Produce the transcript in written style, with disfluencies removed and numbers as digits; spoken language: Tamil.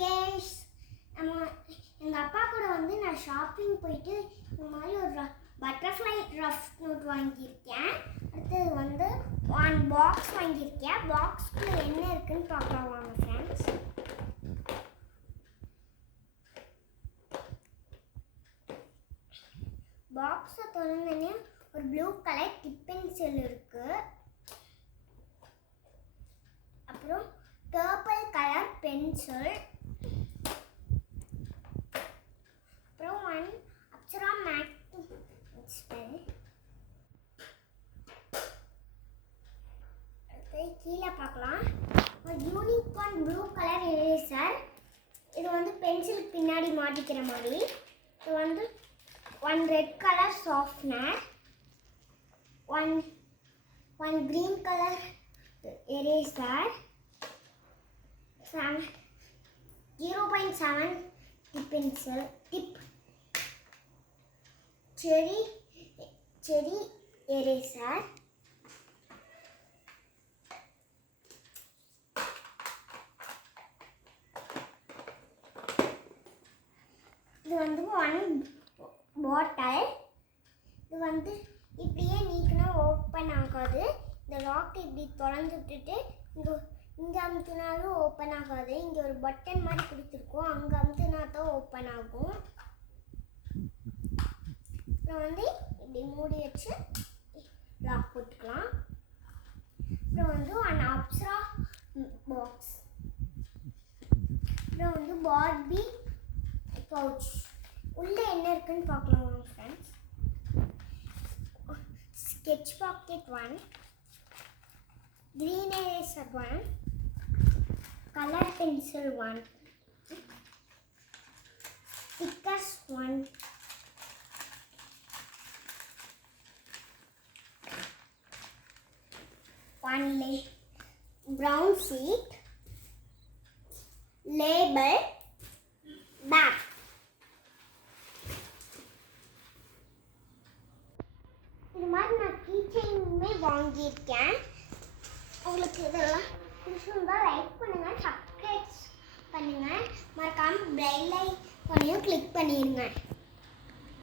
கேஸ் எங்கள் அப்பா கூட வந்து நான் ஷாப்பிங் போயிட்டு இந்த மாதிரி ஒரு பட்டர்ஃப்ளை ரஃப் நோட் வாங்கியிருக்கேன். அடுத்தது வந்து 1 பாக்ஸ் வாங்கியிருக்கேன். பாக்ஸ்க்குள்ளே என்ன இருக்குன்னு பார்க்கலாம் வாங்க ஃப்ரெண்ட்ஸ். பாக்ஸை திறந்தோடனே ஒரு ப்ளூ கலர் டிப் பென்சில் இருக்கு. அப்புறம் பர்பிள் கலர் பென்சில், அப்புறம் 1 அப்சரா மேட் பென். கீழே பார்க்கலாம் ஒரு யூனிகார்ன் ப்ளூ கலர் எரேசர். இது வந்து பென்சிலுக்கு பின்னாடி மாட்டிக்கிற மாதிரி. இது வந்து 1 red colour sharpener, 1 green colour eraser, 0.7 tip pencil, cherry eraser, இது வந்து 1 பாட்டில். இது வந்து இப்படியே நீக்கினா ஓப்பன் ஆகாது. இந்த லாக் இப்படி திறந்து விட்டுட்டு இங்கே அமுத்துனாலும் ஓப்பன் ஆகாது. இங்கே ஒரு பட்டன் மாதிரி கொடுத்துருக்கோம், அங்கே அமுத்துனா தான் ஓப்பன் ஆகும். அப்புறம் வந்து இப்படி மூடி வச்சு லாக் போட்டுக்கலாம். அப்புறம் வந்து 1 அப்சரா பாக்ஸ். அப்புறம் வந்து பார்பி பவுச். உள்ளே என்ன இருக்குன்னு பார்க்கலாம் friends. Sketch packet 1, green eraser 1, colour pencil 1, stickers 1, brown sheet, label, bag. இது மாதிரி நான் கீச்சைனுமே வாங்கியிருக்கேன். உங்களுக்கு இதெல்லாம் பிடிச்சிருந்தா லைக் பண்ணுங்கள், சப்ஸ்கிரைப் பண்ணுங்கள், மறக்காமல் பெல் ஐகானையும் கிளிக் பண்ணிடுங்க.